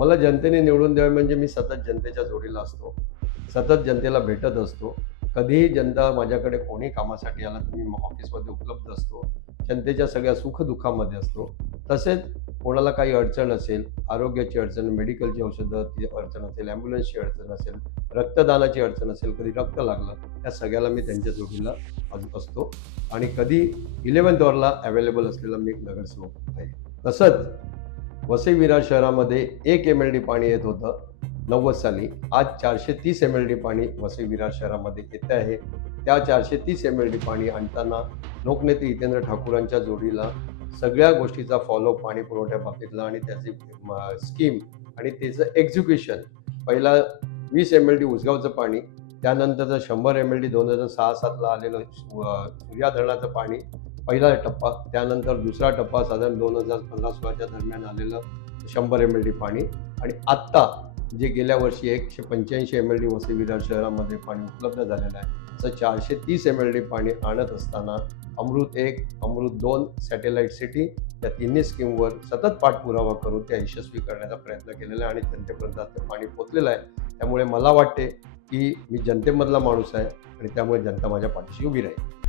मला जनतेने निवडून द्यावे म्हणजे मी सतत जनतेच्या जोडीला असतो. सतत जनतेला भेटत असतो. कधीही जनता माझ्याकडे कोणी कामासाठी आला तर मी ऑफिसमध्ये उपलब्ध असतो. जनतेच्या सगळ्या सुख-दुःखामध्ये असतो. तसेच कोणाला काही अडचण असेल, आरोग्याची अडचण, मेडिकलची औषधाची अडचण असेल, ॲम्ब्युलन्सची अडचण असेल, रक्तदानाची अडचण असेल, कधी रक्त लागलं, त्या सगळ्याला मी त्यांच्या जोडीला असतो आणि कधी 11th अवरला अवेलेबल असलेला मी एक नगरसेवक आहे. तसंच वसई विरार शहरामध्ये 1 MLD पाणी येत होतं 90 साली. आज 430 MLD पाणी वसई विरार शहरामध्ये येत आहे. त्या 430 MLD पाणी आणताना लोकनेते हितेंद्र ठाकूरांच्या जोडीला सगळ्या गोष्टीचा फॉलो पाणी पुरवठ्याबाबतीतला आणि त्याची स्कीम आणि त्याचं एक्झिक्युशन. पहिला 20 MLD उसगावचं पाणी, त्यानंतरचं 100 MLD 2006-07ला आलेलं सूर्या धरणाचं पाणी पहिला टप्पा, त्यानंतर दुसरा टप्पा साधारण 2015-16च्या दरम्यान आलेलं 100 MLD पाणी आणि आत्ता जे गेल्या वर्षी 185 MLD वसई विरार शहरामध्ये पाणी उपलब्ध झालेलं आहे. असं 430 MLD पाणी आणत असताना अमृत 1, अमृत 2, सॅटेलाईट सिटी या तिन्ही स्कीमवर सतत पाठपुरावा करून त्या यशस्वी करण्याचा प्रयत्न केलेला आहे आणि जनतेपर्यंत ते पाणी पोचलेलं आहे. त्यामुळे मला वाटते की मी जनतेमधला माणूस आहे आणि त्यामुळे जनता माझ्या पाठीशी उभी राहील.